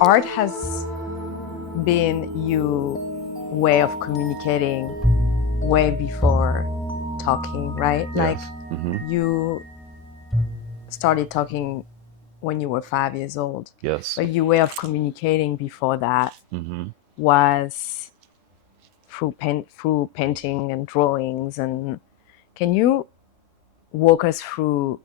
art has been your way of communicating way before talking, right? Like Yes. Mm-hmm. you started talking when you were 5 years old, Yes. but your way of communicating before that Mm-hmm. was through painting and drawings. And can you walk us through,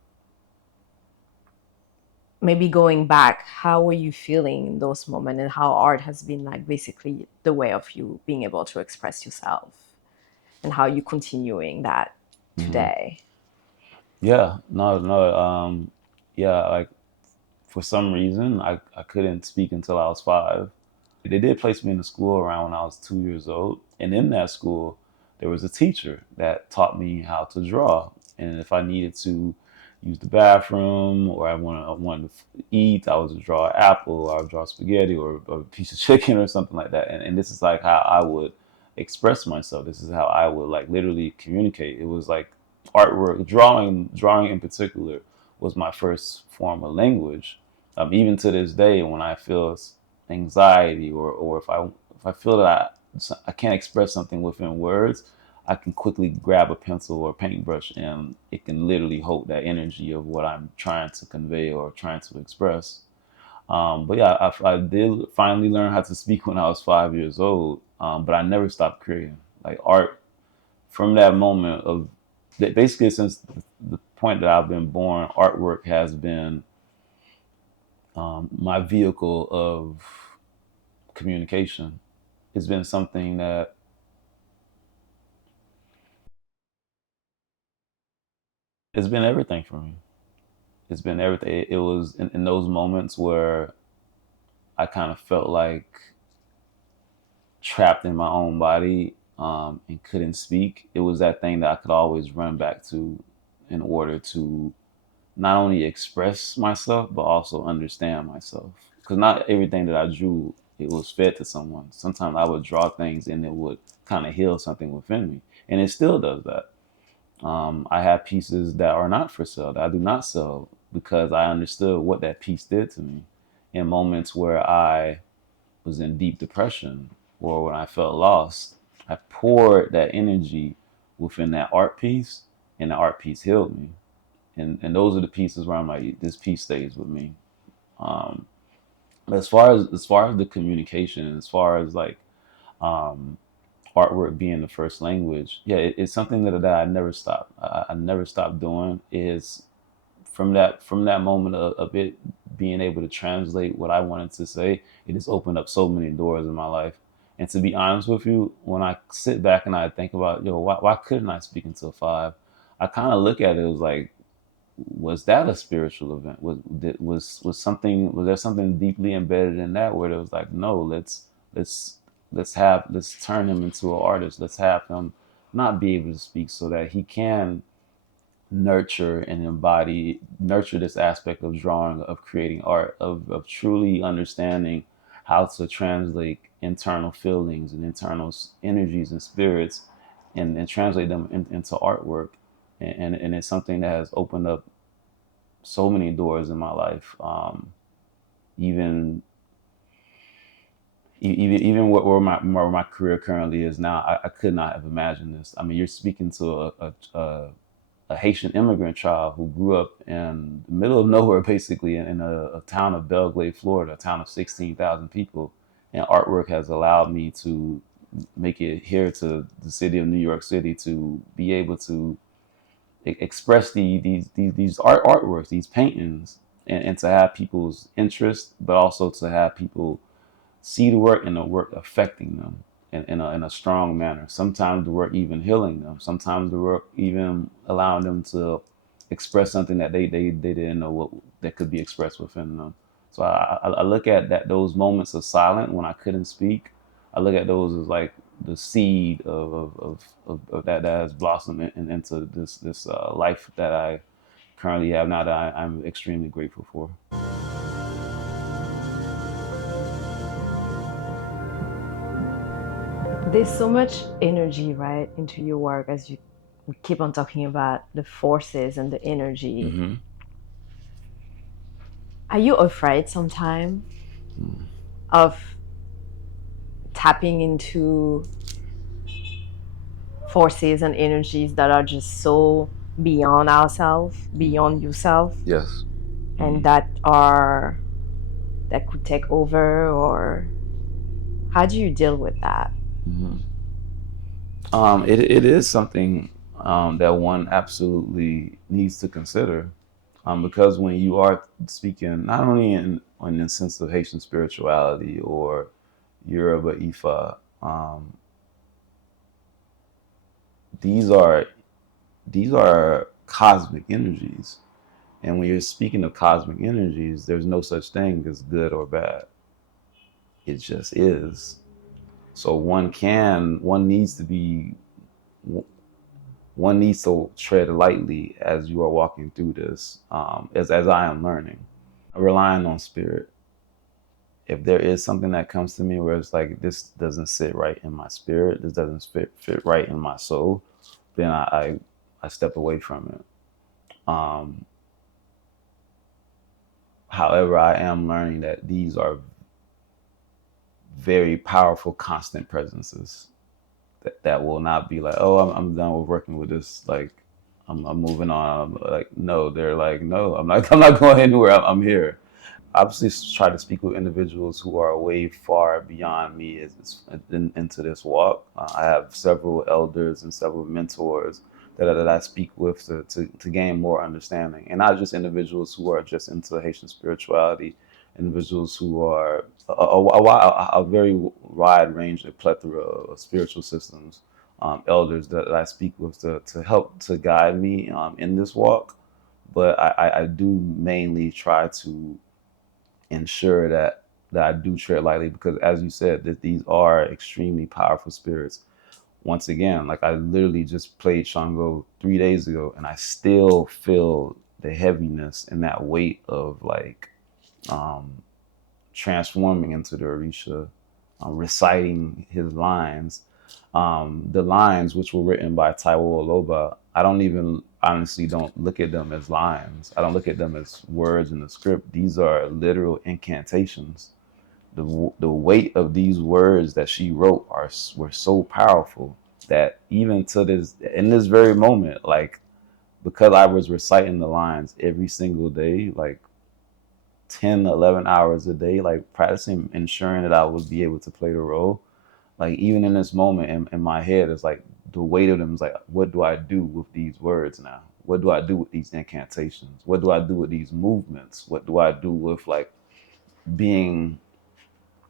maybe going back, how were you feeling in those moments and how art has been like basically the way of you being able to express yourself and how you continuing that Mm-hmm. today? Yeah. No. No. Yeah. Like for some reason, I couldn't speak until I was 5. They did place me in a school around when I was 2 years old, and in that school, there was a teacher that taught me how to draw. And if I needed to use the bathroom or I wanted to eat, I would just draw an apple, or I would draw spaghetti or a piece of chicken or something like that. And this is like how I would express myself. This is how I would like literally communicate. It was like artwork, drawing in particular was my first form of language. Even to this day, when I feel anxiety or if I feel that I can't express something within words, I can quickly grab a pencil or paintbrush and it can literally hold that energy of what I'm trying to convey or trying to express. But yeah, I did finally learn how to speak when I was 5 years old, but I never stopped creating. Like art from that moment of basically since the point that I've been born, artwork has been my vehicle of communication. It's been something that it's been everything for me. It's been everything. It was in those moments where I kind of felt like trapped in my own body and couldn't speak. It was that thing that I could always run back to in order to not only express myself but also understand myself. Because not everything that I drew it was fed to someone. Sometimes I would draw things and it would kind of heal something within me, and it still does that. I have pieces that are not for sale, that I do not sell, because I understood what that piece did to me in moments where I was in deep depression or when I felt lost. I poured that energy within that art piece, and the art piece healed me. And those are the pieces where I'm like, this piece stays with me. Um, but as far as the communication, as far as like um, artwork being the first language, yeah, it's something that I never stopped. I never stopped doing. Is from that moment of it being able to translate what I wanted to say, it has opened up so many doors in my life. And to be honest with you, when I sit back and I think about, why couldn't I speak until 5? I kind of look at it as like, was that a spiritual event? Was there something deeply embedded in that where it was like, no, let's let's turn him into an artist. Let's have him not be able to speak so that he can nurture and nurture this aspect of drawing, of creating art, of truly understanding how to translate internal feelings and internal energies and spirits and translate them into artwork. And it's something that has opened up so many doors in my life. Even even where my career currently is now, I could not have imagined this. I mean, you're speaking to a Haitian immigrant child who grew up in the middle of nowhere, basically in a town of Belgrade, Florida, a town of 16,000 people. And artwork has allowed me to make it here to the city of New York City to be able to express these artworks, these paintings, and to have people's interest, but also to have people see the work and the work affecting them in a strong manner. Sometimes the work even healing them. Sometimes the work even allowing them to express something that they didn't know what that could be expressed within them. So I look at that those moments of silence when I couldn't speak. I look at those as like the seed of that has blossomed into this life that I currently have now that I'm extremely grateful for. There's so much energy, right, into your work, as you keep on talking about the forces and the energy. Mm-hmm. Are you afraid sometimes? of tapping into forces and energies that are just so beyond ourselves, beyond yourself, Yes. and Mm-hmm. that could take over, or how do you deal with that? Mm-hmm. It is something that one absolutely needs to consider, because when you are speaking not only in the sense of Haitian spirituality or Yoruba Ifa, these are these are cosmic energies, and when you're speaking of cosmic energies, there's no such thing as good or bad. It just is. So one needs to be one needs to tread lightly as you are walking through this, as I am learning, relying on spirit. If there is something that comes to me where it's like this doesn't sit right in my spirit, this doesn't fit right in my soul, then I step away from it. Um, However, I am learning that these are very powerful, constant presences that will not be like, oh, I'm done with working with this. Like, I'm moving on. I'm like, no, they're like, no, I'm not. I'm not going anywhere. I'm here. Obviously try to speak with individuals who are way far beyond me into this walk. I have several elders and several mentors that I speak with to gain more understanding, and not just individuals who are just into Haitian spirituality, individuals who are a very wide range, a plethora of spiritual systems, elders that I speak with to help to guide me in this walk. But I do mainly try to ensure that I do tread lightly, because as you said, that these are extremely powerful spirits. Once again, like I literally just played Shango 3 days ago and I still feel the heaviness and that weight of like um transforming into the Orisha, reciting his lines. The lines, which were written by Taiwo Oloba, I don't even honestly don't look at them as lines. I don't look at them as words in the script. These are literal incantations. The weight of these words that she wrote were so powerful that even to this in this very moment, like because I was reciting the lines every single day, like 10, 11 hours a day, like practicing, ensuring that I would be able to play the role. Like even in this moment in my head, it's like the weight of them is like, what do I do with these words now? What do I do with these incantations? What do I do with these movements? What do I do with like being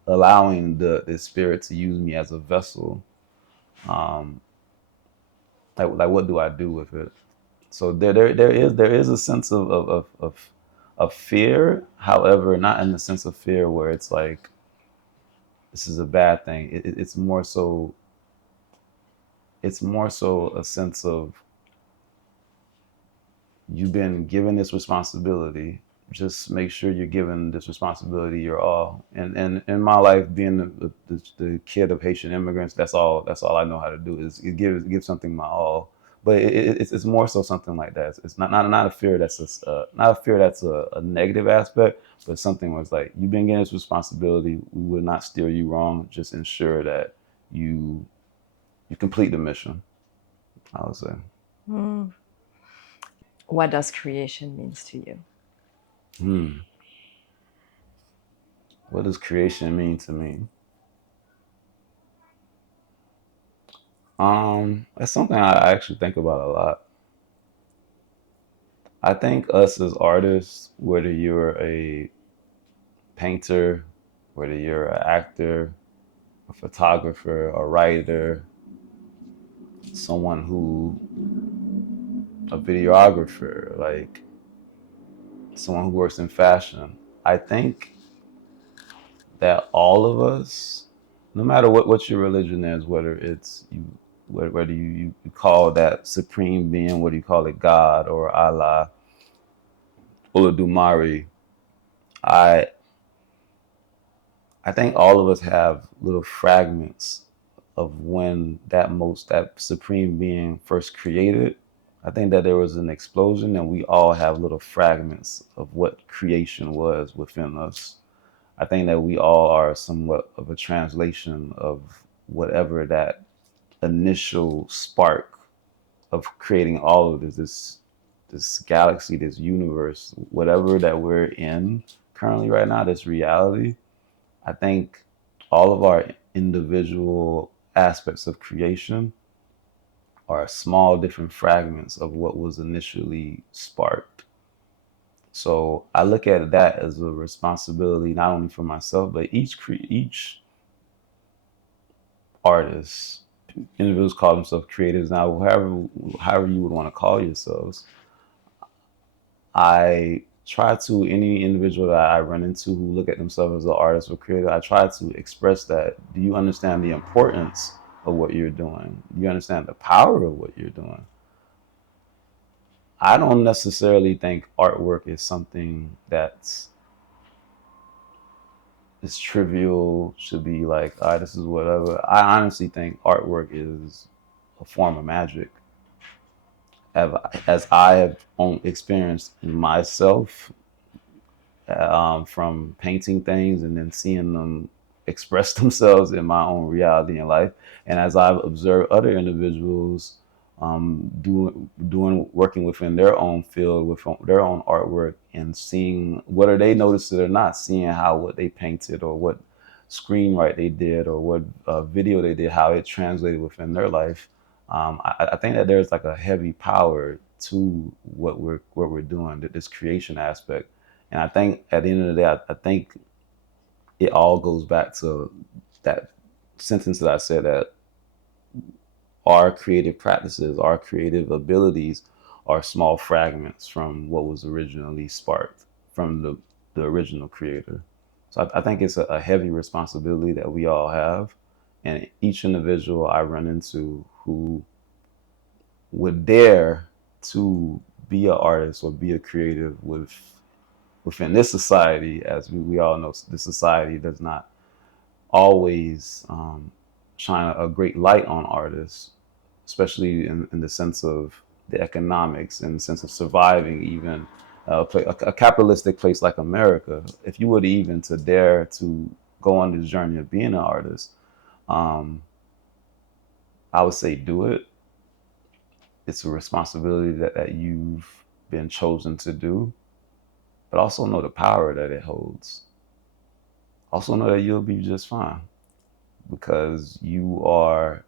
allowing the spirit to use me as a vessel? Um, like what do I do with it? So there is a sense of fear. However, not in the sense of fear where it's like this is a bad thing. It's more so a sense of you've been given this responsibility. Just make sure you're giving this responsibility your all. And in my life, being the kid of Haitian immigrants, that's all I know how to do is give something my all. But it's more so something like that. It's not a fear not a fear that's a negative aspect, but something where it's like you've been given this responsibility. We will not steer you wrong. Just ensure that you you complete the mission. I would say. Mm. What does creation means to you? Hmm. What does creation mean to me? That's something I actually think about a lot. I think us as artists, whether you're a painter, whether you're an actor, a photographer, a writer, someone who, a videographer, like someone who works in fashion, I think that all of us, no matter what your religion is, whether it's you, whether you call that supreme being, whether you call it God or Allah, Olodumare, I I think all of us have little fragments of when that supreme being first created. I think that there was an explosion and we all have little fragments of what creation was within us. I think that we all are somewhat of a translation of whatever that initial spark of creating all of this galaxy, this universe, whatever that we're in currently right now, this reality. I think all of our individual aspects of creation are small different fragments of what was initially sparked. So I look at that as a responsibility not only for myself, but each artist. Individuals call themselves creatives now. However you would want to call yourselves. I try to any individual that I run into who look at themselves as an artist or creator. I try to express that. Do you understand the importance of what you're doing? Do you understand the power of what you're doing? I don't necessarily think artwork is something that's is trivial, should be like, all right, this is whatever. I honestly think artwork is a form of magic. As I have experienced myself, from painting things and then seeing them express themselves in my own reality in life. And as I've observed other individuals doing working within their own field with their own artwork and seeing whether they noticed it or not, seeing how what they painted or what screenwrite they did or what video they did, how it translated within their life. I think that there's like a heavy power to what we're doing, this creation aspect. And I think at the end of the day, I think it all goes back to that sentence that I said, that our creative practices, our creative abilities are small fragments from what was originally sparked from the original creator. So I think it's a heavy responsibility that we all have. And each individual I run into who would dare to be an artist or be a creative within this society, as we all know, this society does not always shine a great light on artists, especially in the sense of the economics and the sense of surviving even a capitalistic place like America. If you were to even to dare to go on this journey of being an artist, um, I would say do it. It's a responsibility that you've been chosen to do, but also know the power that it holds. Also know that you'll be just fine because you are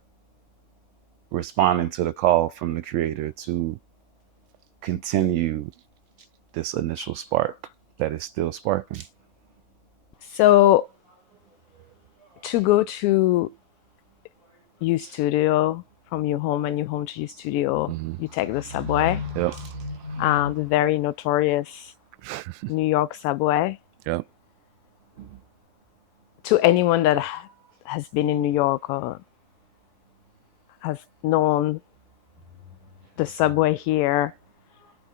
responding to the call from the creator to continue this initial spark that is still sparking. So to go to your studio from your home and your home to your studio, you take the subway, Yep. the very notorious New York subway. Yep. To anyone that has been in New York or has known the subway here,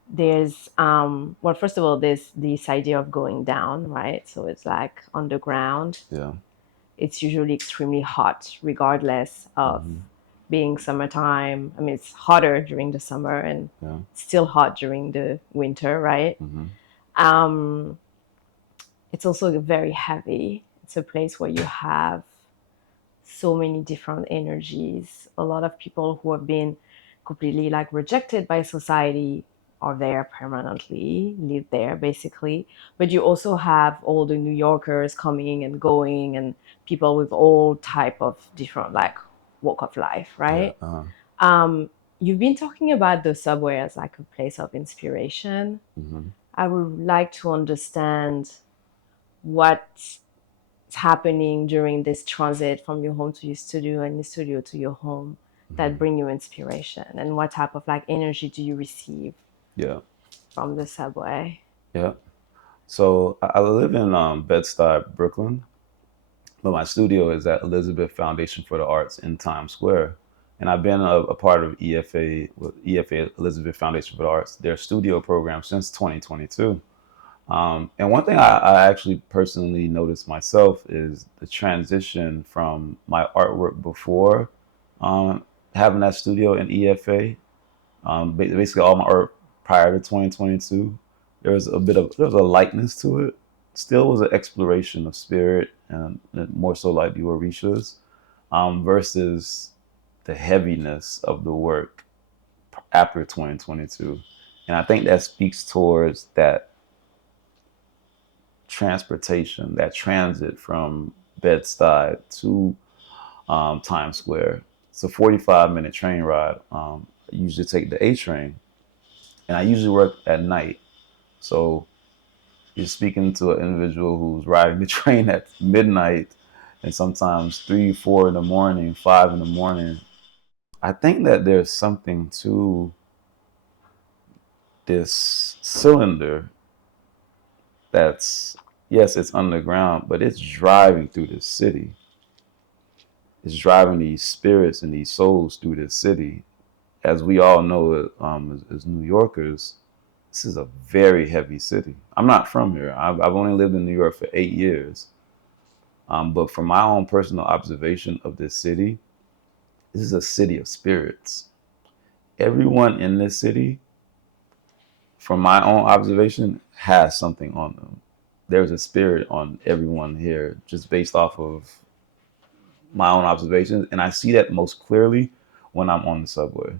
there's well, first of all, there's this idea of going down, right? So it's like underground. Yeah. It's usually extremely hot, regardless of being summertime. I mean, it's hotter during the summer and Yeah. still hot during the winter, right? Um, it's also very heavy. It's a place where you have so many different energies. A lot of people who have been completely like rejected by society are there permanently, live there basically. But you also have all the New Yorkers coming and going and people with all type of different like walk of life, Yeah. right? You've been talking about the subway as like a place of inspiration. I would like to understand what's happening during this transit from your home to your studio and your studio to your home that bring you inspiration, and what type of like energy do you receive Yeah. from the subway? Yeah. So I live in Bed-Stuy, Brooklyn, but my studio is at Elizabeth Foundation for the Arts in Times Square. And I've been a part of EFA, Elizabeth Foundation for the Arts, their studio program since 2022. And one thing I actually personally noticed myself is the transition from my artwork before um, having that studio in EFA. Basically, all my art prior to 2022, there was a lightness to it. still was an exploration of spirit, and more so like the Orishas, versus the heaviness of the work after 2022. And I think that speaks towards that transportation, that transit from Bed-Stuy to Times Square. It's a 45-minute train ride. I usually take the A train, and I usually work at night. So you're speaking to an individual who's riding the train at midnight, and sometimes 3, 4 in the morning, 5 in the morning. I think that there's something to this cylinder that's, yes, it's underground, but it's driving through the city. It's driving these spirits and these souls through the city. As we all know, as New Yorkers, this is a very heavy city. I'm not from here. I've only lived in New York for 8 years. But from my own personal observation of this city, this is a city of spirits. Everyone in this city, from my own observation, has something on them. There's a spirit on everyone here, just based off of my own observations, and I see that most clearly when I'm on the subway.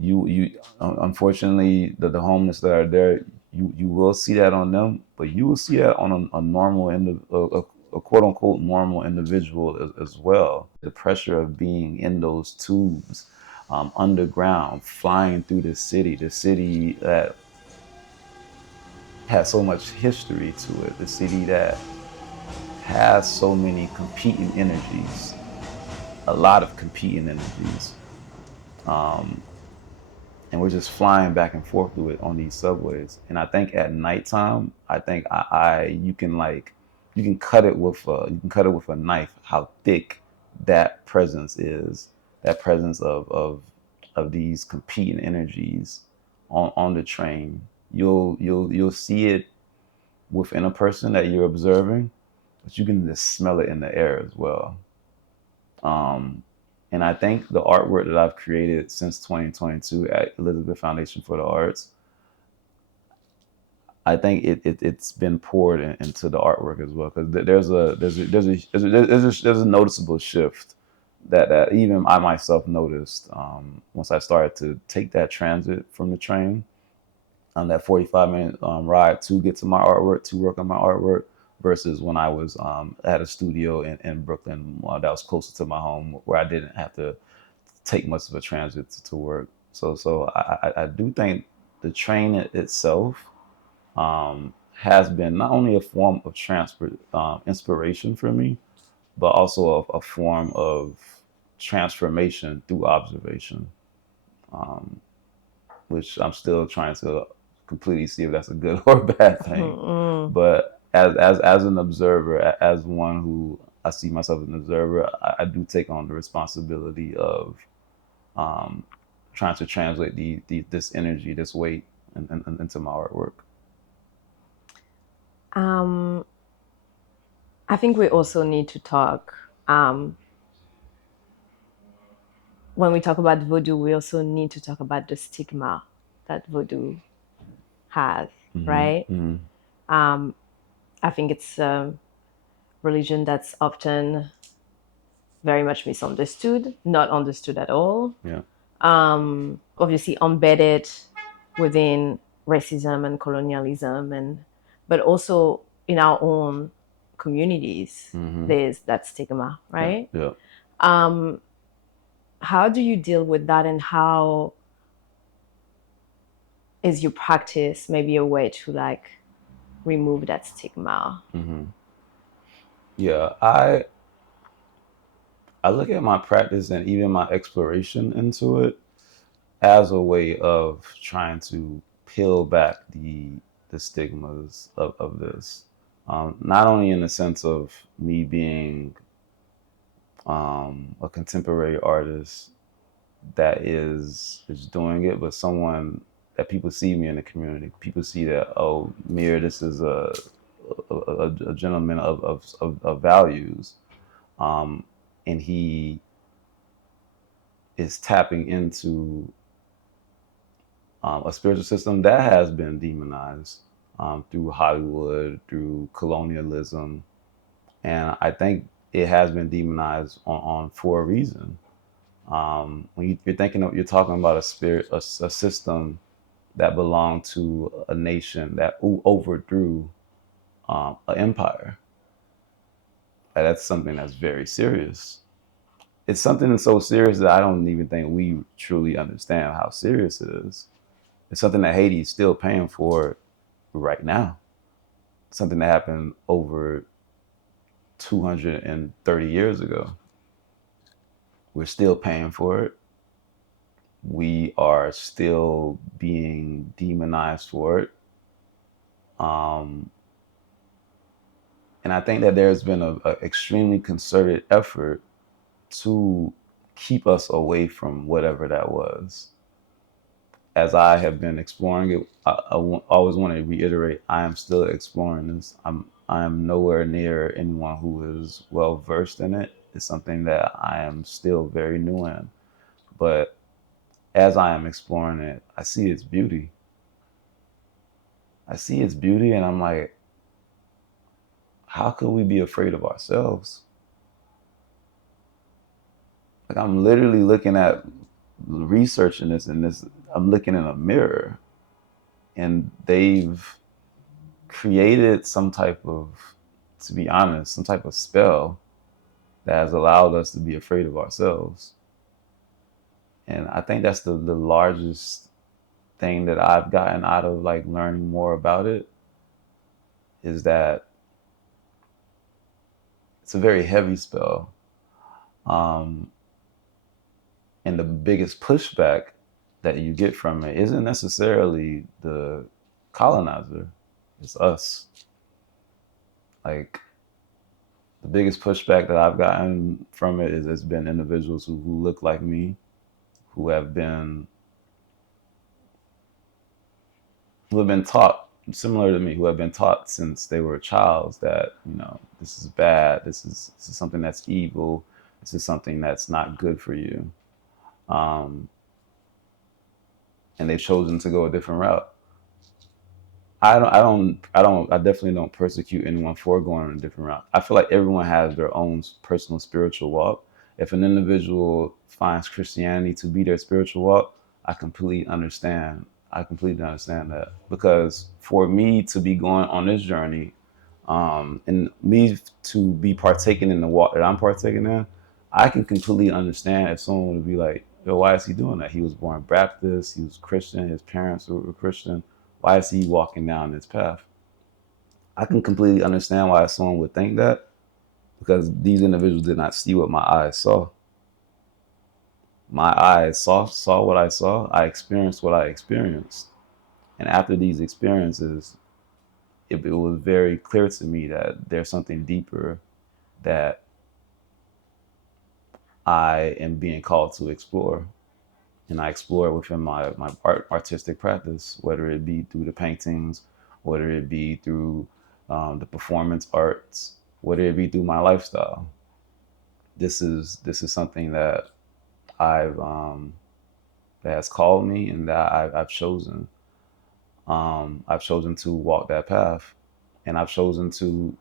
You unfortunately, the homeless that are there, you will see that on them, but you will see that on a normal a quote unquote normal individual as well. The pressure of being in those tubes, underground, flying through the city that has so much history to it, the city that has so many competing energies, a lot of competing energies. Um, and we're just flying back and forth through it on these subways. And I think at nighttime, I think you can cut it with a knife how thick that presence is, that presence of these competing energies on the train. You'll see it within a person that you're observing, but you can just smell it in the air as well. Um, and I think the artwork that I've created since 2022 at Elizabeth Foundation for the Arts, I think it's been poured into the artwork as well, because there's a noticeable shift that even I myself noticed once I started to take that transit from the train on that 45-minute ride to get to my artwork, to work on my artwork, versus when I was at a studio in Brooklyn that was closer to my home, where I didn't have to take much of a transit to work. So I do think the train itself has been not only a form of transport inspiration for me, but also a form of transformation through observation, um, which I'm still trying to completely see if that's a good or bad thing. Mm-mm. But as an observer, as one who I see myself as an observer, I do take on the responsibility of um, trying to translate this energy, this weight, into my artwork. Um, I think we also need to talk. When we talk about voodoo, we also need to talk about the stigma that voodoo has, Mm-hmm, right? mm-hmm, Um, I think it's a religion that's often very much misunderstood, not understood at all. yeah. Obviously embedded within racism and colonialism, and but also in our own communities, Mm-hmm, there's that stigma, yeah. right? Yeah. Um, how do you deal with that, and how is your practice maybe a way to like remove that stigma? Mm-hmm. Yeah. I look at my practice and even my exploration into it as a way of trying to peel back the stigmas of this. Not only in the sense of me being a contemporary artist that is doing it, but someone that people see me in the community. People see that, oh, Mir, this is a gentleman of values, and he is tapping into a spiritual system that has been demonized. through Hollywood, through colonialism, and I think it has been demonized on for a reason. When you're thinking of, you're talking about a spirit, a system that belonged to a nation that overthrew an empire. That's something that's very serious. It's something so serious that I don't even think we truly understand how serious it is. It's something that Haiti is still paying for right now. Something that happened over 230 years ago. We're still paying for it. We are still being demonized for it. Um, and I think that there's been a extremely concerted effort to keep us away from whatever that was. As I have been exploring it, always want to reiterate, I am still exploring this. I am nowhere near anyone who is well versed in it. It's something that I am still very new in. But as I am exploring it, I see its beauty. I see its beauty, and I'm like, how could we be afraid of ourselves? Like, I'm literally looking at researching this, and this, I'm looking in a mirror, and they've created some type of, to be honest, some type of spell that has allowed us to be afraid of ourselves. And I think that's the largest thing that I've gotten out of like learning more about it, is that it's a very heavy spell. Um, and the biggest pushback that you get from it isn't necessarily the colonizer, it's us. Like, the biggest pushback that I've gotten from it is it's been individuals who look like me, who have been taught similar to me, who have been taught since they were a child that, you know, this is bad, this is something that's evil, this is something that's not good for you. Um, and they've chosen to go a different route. I definitely don't persecute anyone for going a different route. I feel like everyone has their own personal spiritual walk. If an individual finds Christianity to be their spiritual walk, I completely understand. I completely understand that, because for me to be going on this journey, and me to be partaking in the walk that I'm partaking in, I can completely understand if someone would be like, yo, why is he doing that? He was born Baptist, he was Christian, his parents were Christian. Why is he walking down this path? I can completely understand why someone would think that, because these individuals did not see what my eyes saw. My eyes saw what I saw. I experienced what I experienced. And after these experiences, it was very clear to me that there's something deeper that I am being called to explore. And I explore within my artistic practice, whether it be through the paintings, whether it be through the performance arts, whether it be through my lifestyle. This is something that I've that has called me, and that I've chosen. I've chosen to walk that path, and I've chosen to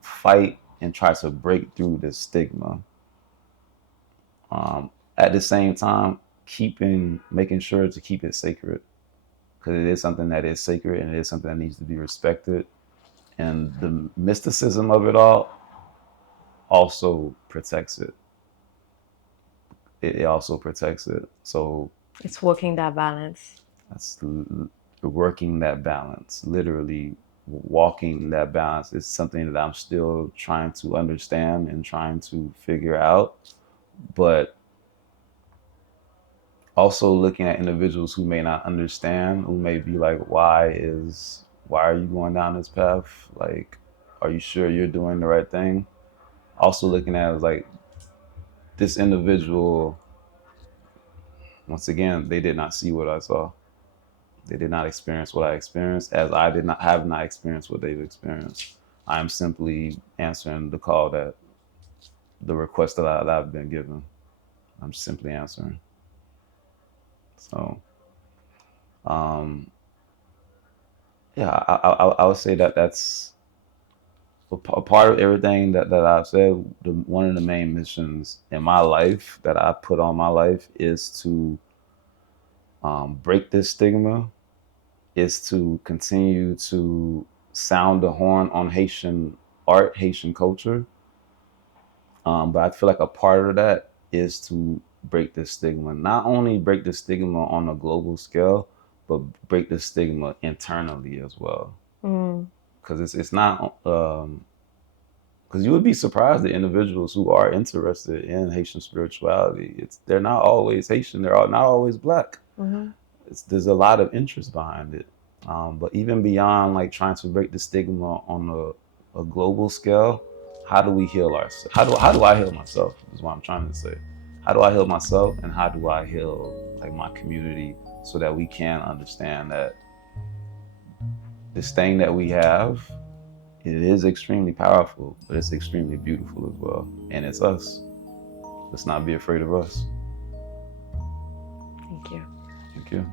fight and try to break through this stigma. At the same time, making sure to keep it sacred, because it is something that is sacred, and it is something that needs to be respected. And the mysticism of it all also protects it. It also protects it. So It's working that balance. that's working that balance, literally walking that balance, is something that I'm still trying to understand and trying to figure out. But also looking at individuals who may not understand, who may be like, why are you going down this path? Like, are you sure you're doing the right thing? Also looking at it as like, this individual, once again, they did not see what I saw. They did not experience what I experienced, as I did not have not experienced what they've experienced. I am simply answering the call, that the request that I've been given. I'm simply answering. So, um, Yeah, I would say that that's a part of everything that I've said. One of the main missions in my life that I put on my life is to break this stigma, is to continue to sound the horn on Haitian art, Haitian culture. But I feel like a part of that is to break the stigma. Not only break the stigma on a global scale, but break the stigma internally as well. Mm. Because it's not because you would be surprised at individuals who are interested in Haitian spirituality. They're not always Haitian. They're not always Black. Mm-hmm. There's a lot of interest behind it. But even beyond like trying to break the stigma on a global scale, how do we heal ourselves? How do I heal myself? Is what I'm trying to say. How do I heal myself, and how do I heal like my community, so that we can understand that this thing that we have, it is extremely powerful, but it's extremely beautiful as well, and it's us. Let's not be afraid of us. Thank you. Thank you.